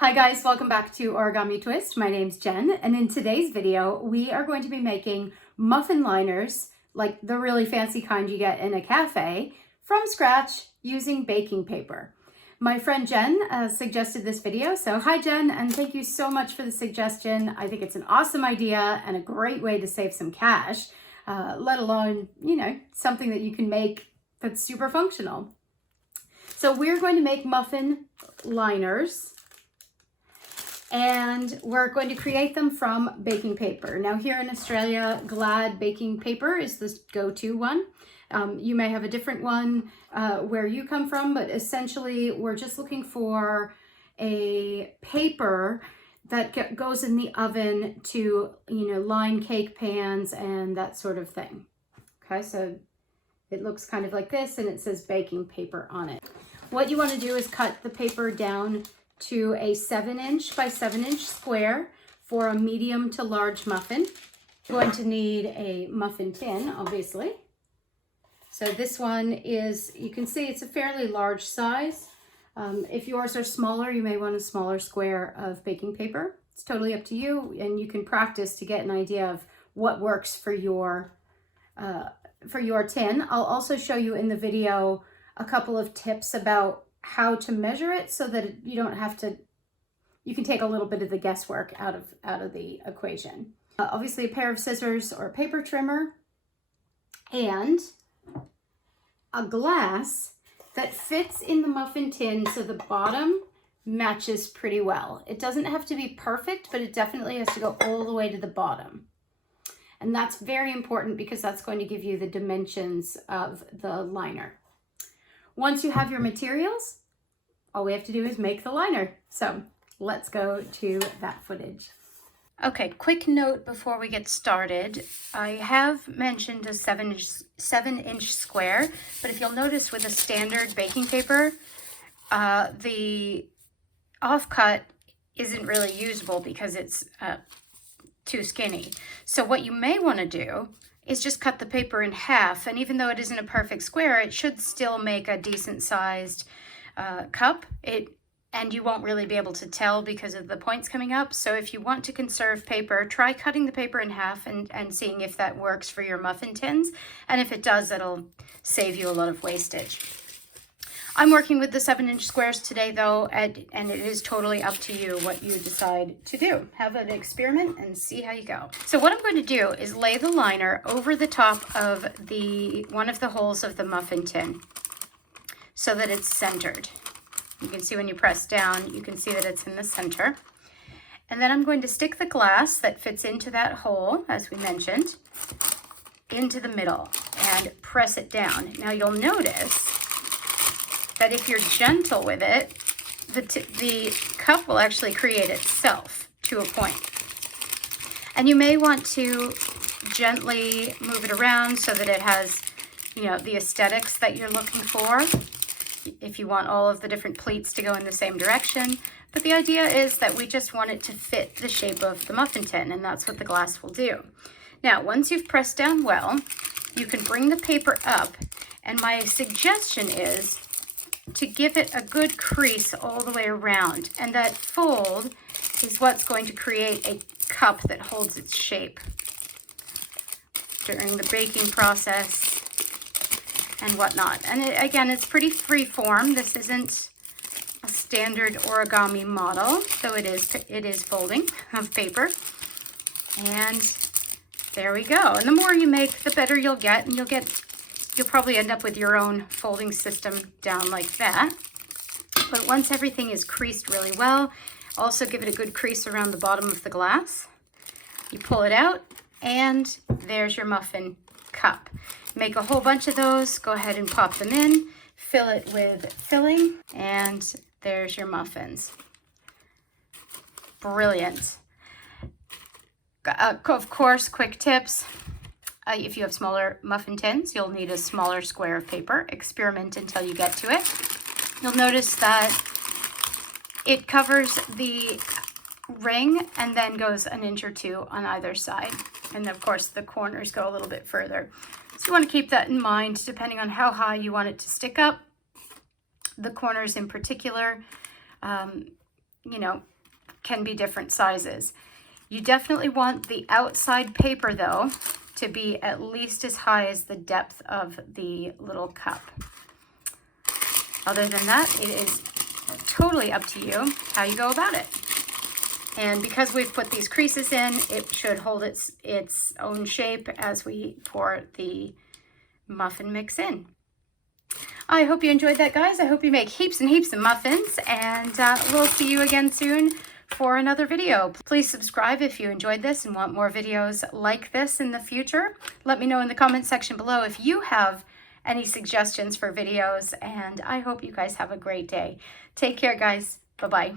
Hi guys, welcome back to Origami Twist. My name's Jen, and in today's video, we are going to be making muffin liners, like the really fancy kind you get in a cafe, from scratch using baking paper. My friend Jen suggested this video, so hi Jen, and thank you so much for the suggestion. I think it's an awesome idea and a great way to save some cash, let alone, something that you can make that's super functional. So we're going to make muffin liners, and we're going to create them from baking paper. Now here in Australia, Glad baking paper is the go-to one. You may have a different one where you come from, but essentially we're just looking for a paper that goes in the oven to, line cake pans and that sort of thing. Okay, so it looks kind of like this and it says baking paper on it. What you want to do is cut the paper down to a 7" by 7" square for a medium to large muffin. You're going to need a muffin tin, obviously. So this one is, you can see it's a fairly large size. If yours are smaller, you may want a smaller square of baking paper. It's totally up to you, and you can practice to get an idea of what works for your tin. I'll also show you in the video a couple of tips about how to measure it so that you don't have to, you can take a little bit of the guesswork out of the equation. Obviously a pair of scissors or a paper trimmer and a glass that fits in the muffin tin so the bottom matches pretty well. It doesn't have to be perfect, but it definitely has to go all the way to the bottom. And that's very important because that's going to give you the dimensions of the liner. Once you have your materials, all we have to do is make the liner. So let's go to that footage. Okay, quick note before we get started. I have mentioned a 7" square, but if you'll notice with a standard baking paper, the offcut isn't really usable because it's too skinny. So what you may want to do is just cut the paper in half, and even though it isn't a perfect square, it should still make a decent sized cup. And you won't really be able to tell because of the points coming up. So if you want to conserve paper, try cutting the paper in half and seeing if that works for your muffin tins. And if it does, that'll save you a lot of wastage. I'm working with the 7" squares today though, and it is totally up to you what you decide to do. Have an experiment and see how you go. So what I'm going to do is lay the liner over the top of one of the holes of the muffin tin so that it's centered. You can see when you press down, you can see that it's in the center. And then I'm going to stick the glass that fits into that hole, as we mentioned, into the middle and press it down. Now you'll notice that if you're gentle with it, the cup will actually create itself to a point. And you may want to gently move it around so that it has, the aesthetics that you're looking for, if you want all of the different pleats to go in the same direction. But the idea is that we just want it to fit the shape of the muffin tin, and that's what the glass will do. Now, once you've pressed down well, you can bring the paper up, and my suggestion is to give it a good crease all the way around, and that fold is what's going to create a cup that holds its shape during the baking process and whatnot. And again, it's pretty free form. This isn't a standard origami model, though it is folding of paper. And there we go. And the more you make, the better you'll get, and you'll probably end up with your own folding system down like that. But once everything is creased really well, also give it a good crease around the bottom of the glass. You pull it out, and there's your muffin cup. Make a whole bunch of those, go ahead and pop them in, fill it with filling, and there's your muffins. Brilliant. Of course, quick tips. If you have smaller muffin tins, you'll need a smaller square of paper. Experiment until you get to it. You'll notice that it covers the ring and then goes 1" or 2" on either side. And of course, the corners go a little bit further. So you want to keep that in mind, depending on how high you want it to stick up. The corners in particular, you know, can be different sizes. You definitely want the outside paper though to be at least as high as the depth of the little cup. Other than that, it is totally up to you how you go about it. And because we've put these creases in, it should hold its own shape as we pour the muffin mix in. I hope you enjoyed that, guys. I hope you make heaps and heaps of muffins, and we'll see you again soon for another video. Please subscribe if you enjoyed this and want more videos like this in the future. Let me know in the comment section below if you have any suggestions for videos, and I hope you guys have a great day. Take care, guys. Bye-bye.